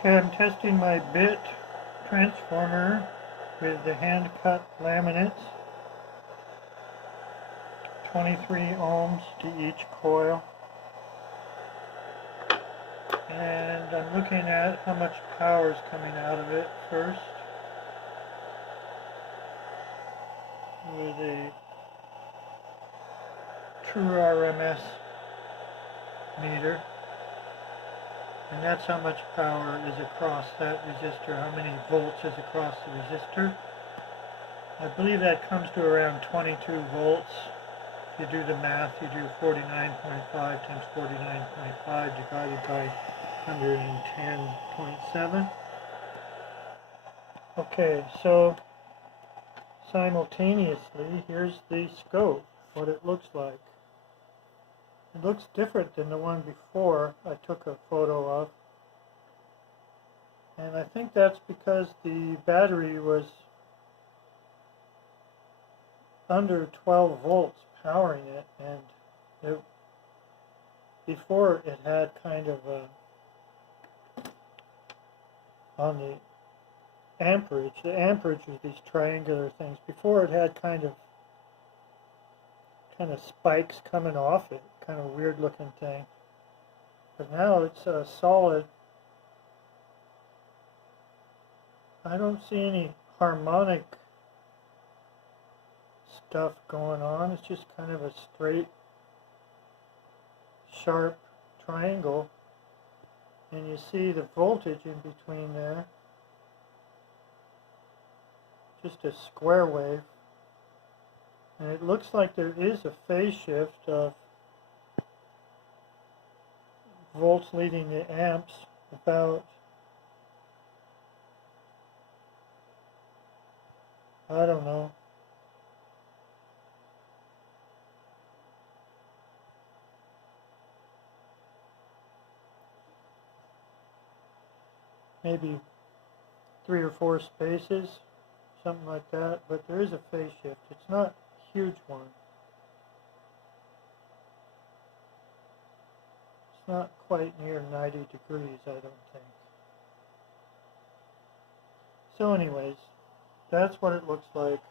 Okay, I'm testing my BiTT transformer with the hand-cut laminates, 23 ohms to each coil. And I'm looking at how much power is coming out of it first with a true RMS meter. And that's how much power is across that resistor, how many volts is across the resistor. I believe that comes to around 22 volts. If you do the math, you do 49.5 times 49.5 divided by 110.7. Okay, so simultaneously, here's the scope, what it looks like. It looks different than the one before I took a photo of. And I think that's because the battery was under 12 volts powering it, and before it had kind of on the amperage was these triangular things. Before it had kind of spikes coming off it, kind of weird looking thing. But now it's a solid. I don't see any harmonic stuff going on. It's just kind of a straight, sharp triangle. And you see the voltage in between there. Just a square wave. And it looks like there is a phase shift of volts leading to amps about, I don't know, maybe 3 or 4 spaces, something like that, but there is a phase shift. It's not a huge one. It's not quite near 90 degrees, I don't think. So anyways, that's what it looks like.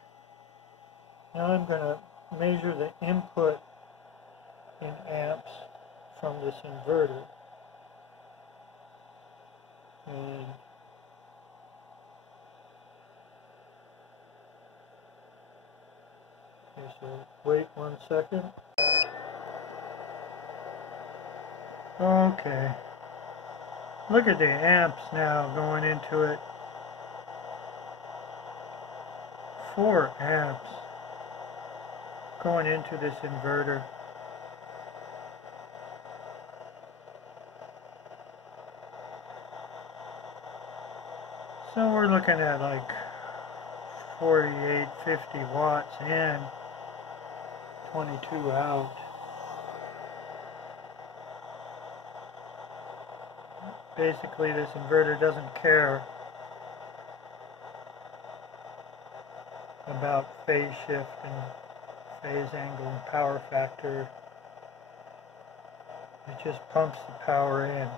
Now I'm going to measure the input in amps from this inverter. And okay, so wait 1 second. Okay. Look at the amps now going into it. 4 amps going into this inverter. So we're looking at like 48, 50 watts in, 22 out. Basically, this inverter doesn't care about phase shift and phase angle and power factor. It just pumps the power in,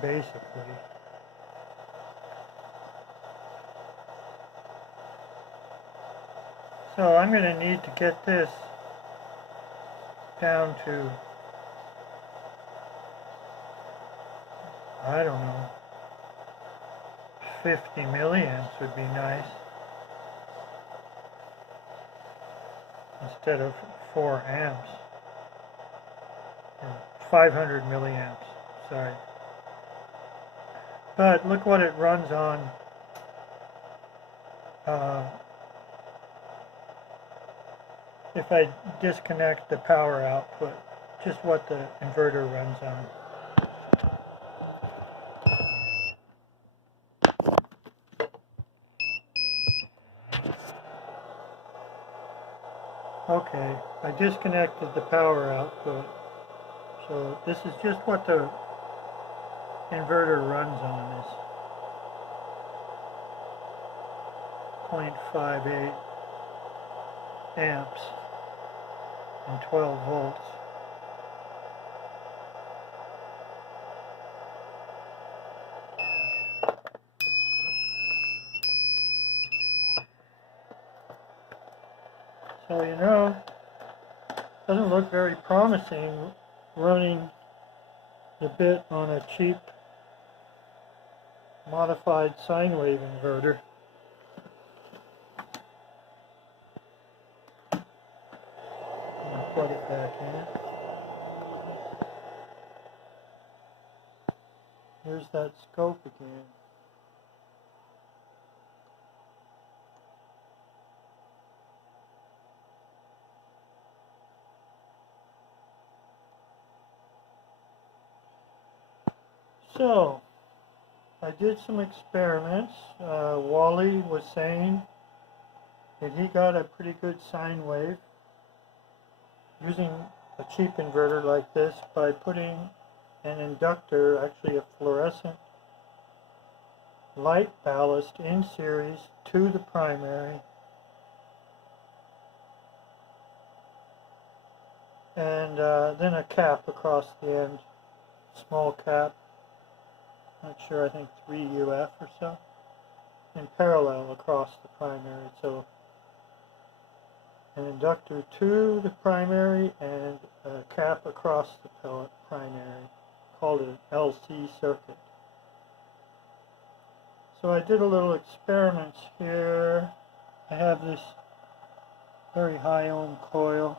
basically. So I'm going to need to get this down to, I don't know, 50 milliamps would be nice, instead of 4 amps, or 500 milliamps, sorry. But look what it runs on. If I disconnect the power output, just what the inverter runs on. Okay, I disconnected the power output, so this is just what the inverter runs on, is 0.58 amps and 12 volts. So, you know, doesn't look very promising running the bit on a cheap modified sine wave inverter. I'll plug it back in. Here's that scope again. So, I did some experiments. Wally was saying that he got a pretty good sine wave using a cheap inverter like this by putting an inductor, actually a fluorescent light ballast in series to the primary, and then a cap across the end, small cap, not sure, I think 3 UF or so, in parallel across the primary. So an inductor to the primary and a cap across the primary, called an LC circuit. So I did a little experiments here. I have this very high ohm coil.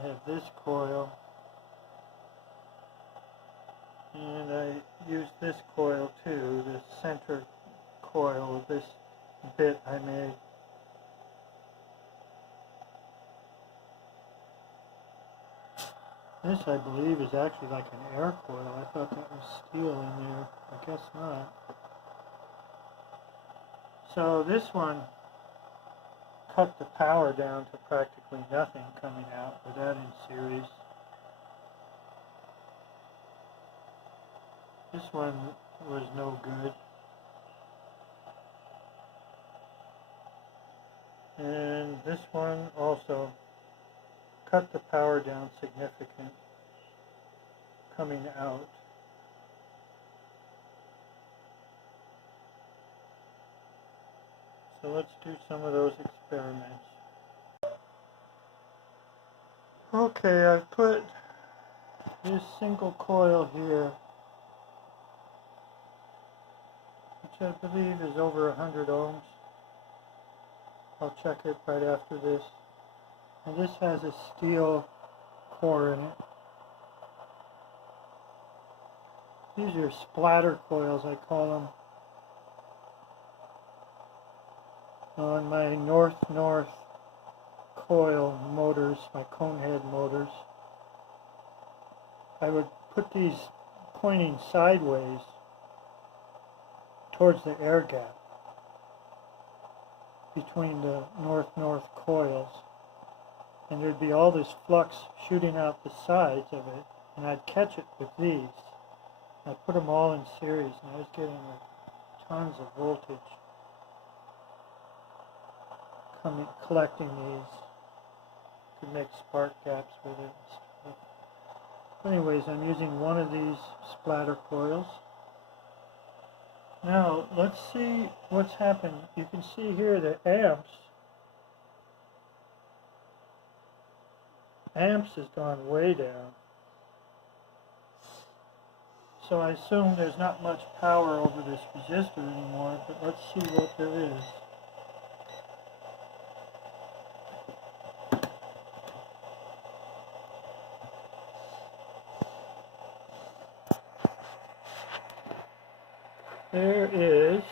I have this coil, and I use this coil too, this center coil of this bit I made. This, I believe, is actually like an air coil. I thought that was steel in there. I guess not. So this one cut the power down to practically nothing coming out with that in series. This one was no good. And this one also cut the power down significant coming out. So let's do some of those experiments. Okay, I've put this single coil here, which I believe is over 100 ohms. I'll check it right after this. And this has a steel core in it. These are splatter coils, I call them. On my north-north coil motors, my cone head motors, I would put these pointing sideways towards the air gap between the north-north coils, and there'd be all this flux shooting out the sides of it, and I'd catch it with these. I'd put them all in series, and I was getting like tons of voltage collecting these. Could make spark gaps with it and stuff. But anyways, I'm using one of these splatter coils. Now let's see what's happened. You can see here the amps has gone way down. So I assume there's not much power over this resistor anymore, but let's see what there is. There is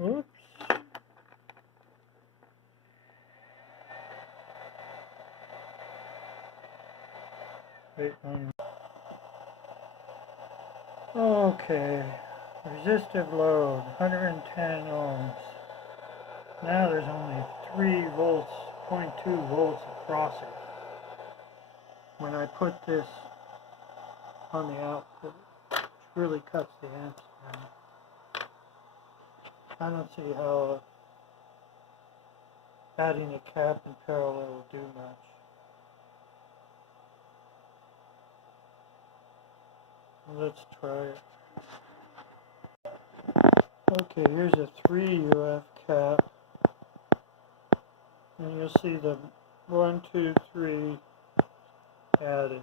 oops. Wait on. Okay. Resistive load, 110 ohms. Now there's only 3 volts, 0.2 volts across it. When I put this on the output, which really cuts the amps down. I don't see how adding a cap in parallel will do much. Let's try it. Okay, here's a 3 UF cap, and you'll see the 1, 2, 3 added.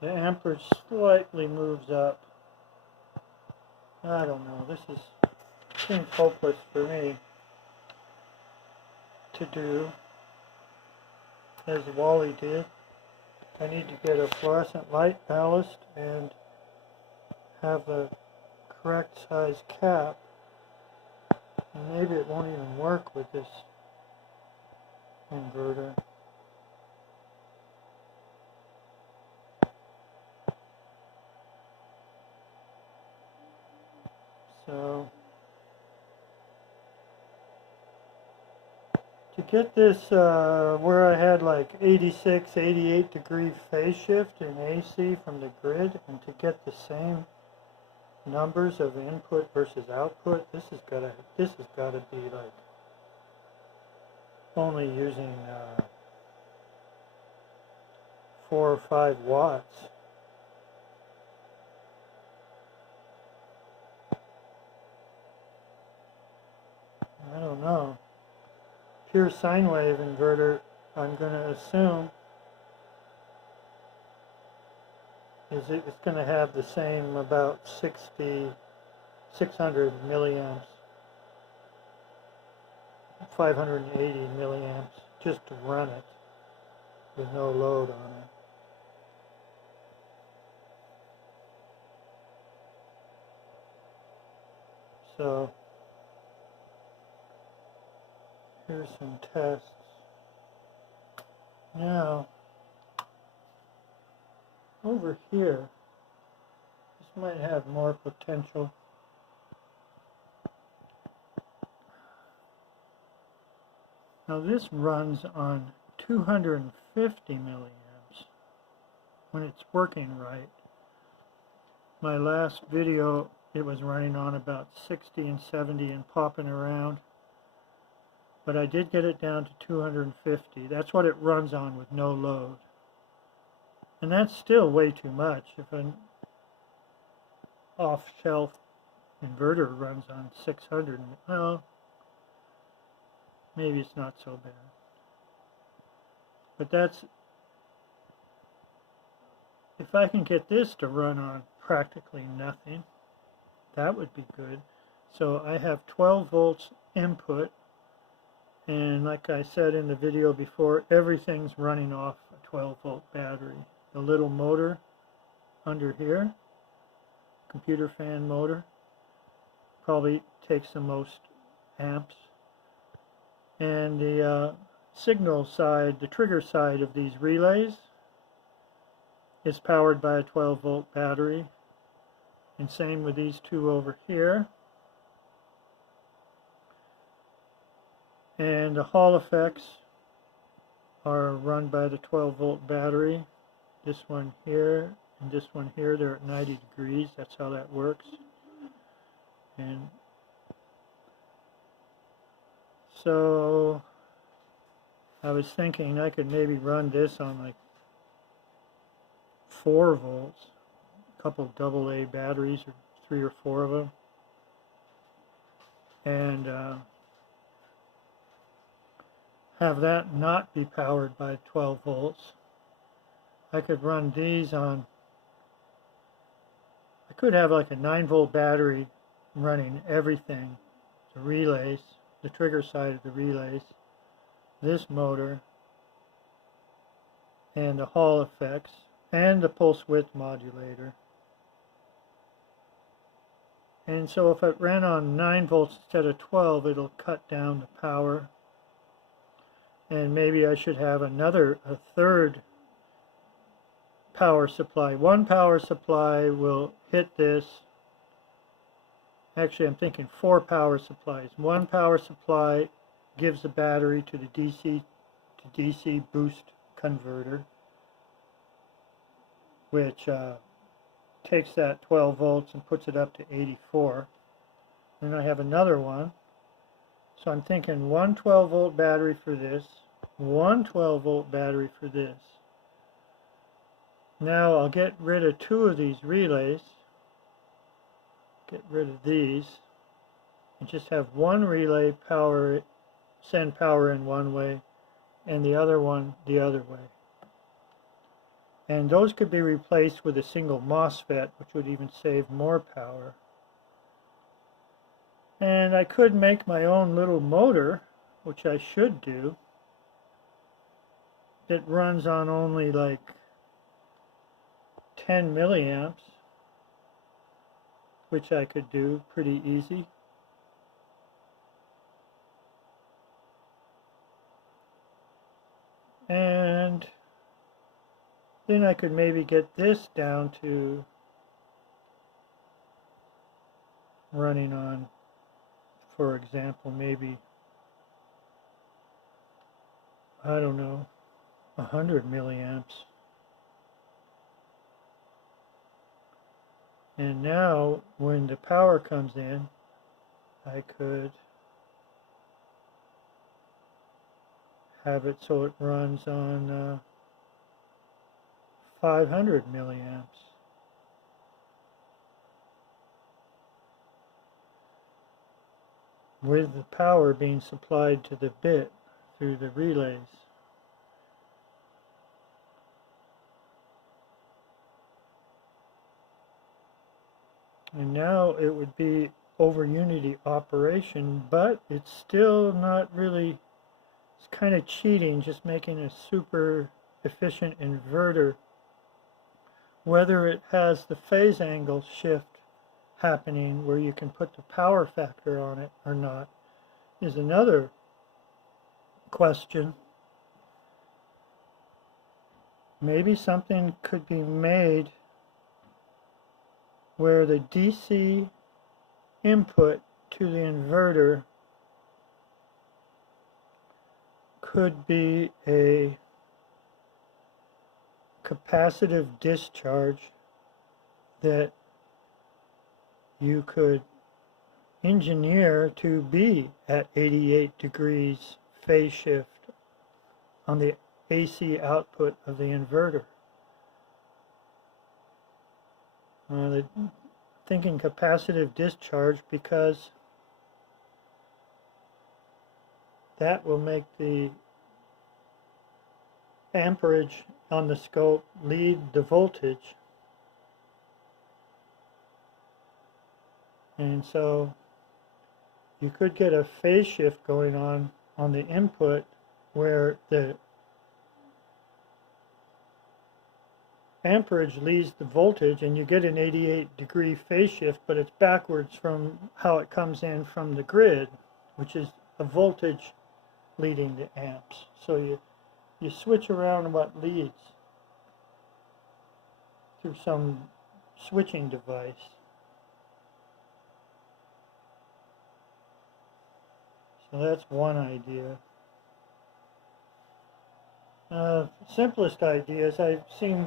The amperage slightly moves up. I don't know, this seems hopeless for me to do, as Wally did. I need to get a fluorescent light ballast and have the correct size cap, and maybe it won't even work with this inverter. So to get this where I had like 86, 88 degree phase shift in AC from the grid, and to get the same numbers of input versus output, this has got to be like only using 4 or 5 watts. I don't know. Pure sine wave inverter, I'm going to assume it's going to have the same about 600 milliamps, 580 milliamps just to run it with no load on it. So here's some tests. Now, over here, this might have more potential. Now this runs on 250 milliamps when it's working right. My last video, it was running on about 60 and 70 and popping around. But I did get it down to 250. That's what it runs on with no load. And that's still way too much. If an off-shelf inverter runs on 600, well, maybe it's not so bad. But that's, if I can get this to run on practically nothing, that would be good. So I have 12 volts input, and like I said in the video before, everything's running off a 12 volt battery. The little motor under here, computer fan motor, probably takes the most amps. And the signal side, the trigger side of these relays is powered by a 12 volt battery. And same with these two over here. And the Hall effects are run by the 12 volt battery. This one here and this one here, they're at 90 degrees. That's how that works. And so I was thinking I could maybe run this on like 4 volts, a couple AA batteries, or 3 or 4 of them, and have that not be powered by 12 volts. I could run these on, I could have like a 9 volt battery running everything, the relays, the trigger side of the relays, this motor, and the Hall effects, and the pulse width modulator. And so if it ran on 9 volts instead of 12, it'll cut down the power. And maybe I should have a third power supply. One power supply will hit this. Actually, I'm thinking 4 power supplies. One power supply gives the battery to the DC to DC boost converter, which takes that 12 volts and puts it up to 84. Then I have another one So I'm thinking one 12-volt battery for this, one 12-volt battery for this. Now I'll get rid of two of these relays, get rid of these, and just have one relay send power in one way, and the other one the other way. And those could be replaced with a single MOSFET, which would even save more power. And I could make my own little motor, which I should do, that runs on only like 10 milliamps, which I could do pretty easy. And then I could maybe get this down to running on, for example, maybe, I don't know, 100 milliamps. And now, when the power comes in, I could have it so it runs on 500 milliamps. With the power being supplied to the bit through the relays. And now it would be over unity operation, but it's still not really, it's kind of cheating, just making a super efficient inverter. Whether it has the phase angle shift happening where you can put the power factor on it or not is another question. Maybe something could be made where the DC input to the inverter could be a capacitive discharge that you could engineer to be at 88 degrees phase shift on the AC output of the inverter. Thinking capacitive discharge because that will make the amperage on the scope lead the voltage. And so you could get a phase shift going on the input where the amperage leads the voltage and you get an 88-degree phase shift, but it's backwards from how it comes in from the grid, which is a voltage leading the amps. So you switch around what leads through some switching device. So that's one idea. Simplest idea is I've seen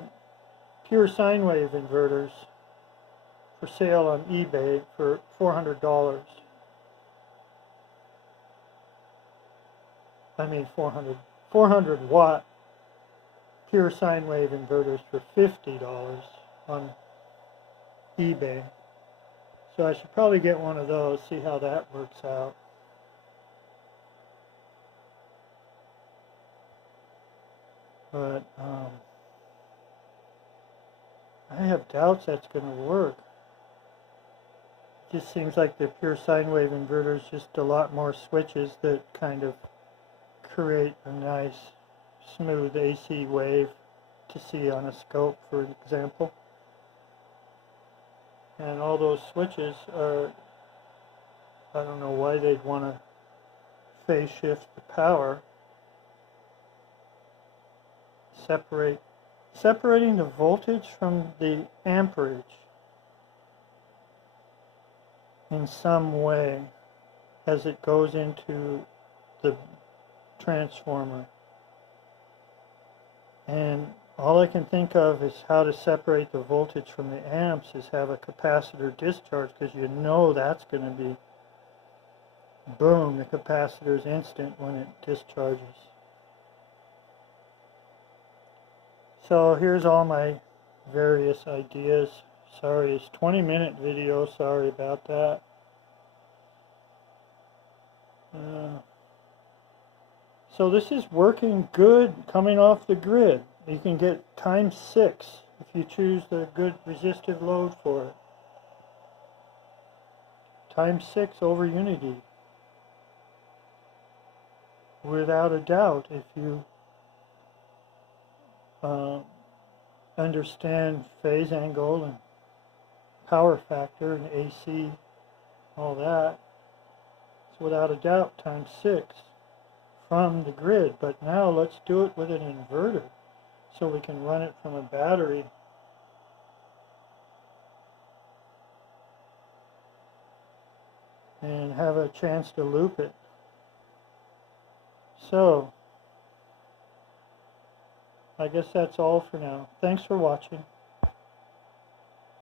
pure sine wave inverters for sale on eBay for $400. I mean 400 watt pure sine wave inverters for $50 on eBay. So I should probably get one of those, see how that works out. But I have doubts that's going to work. It just seems like the pure sine wave inverter is just a lot more switches that kind of create a nice smooth AC wave to see on a scope, for example. And all those switches are, I don't know why they'd want to phase shift the power. Separating the voltage from the amperage in some way as it goes into the transformer. And all I can think of is how to separate the voltage from the amps is have a capacitor discharge, because you know that's going to be boom, the capacitor is instant when it discharges. So here's all my various ideas. Sorry, it's 20-minute video, sorry about that. So this is working good coming off the grid. You can get ×6 if you choose the good resistive load for it. ×6 over unity. Without a doubt, if you understand phase angle and power factor and AC, all that, it's without a doubt ×6 from the grid. But now let's do it with an inverter so we can run it from a battery and have a chance to loop it. So I guess that's all for now. Thanks for watching.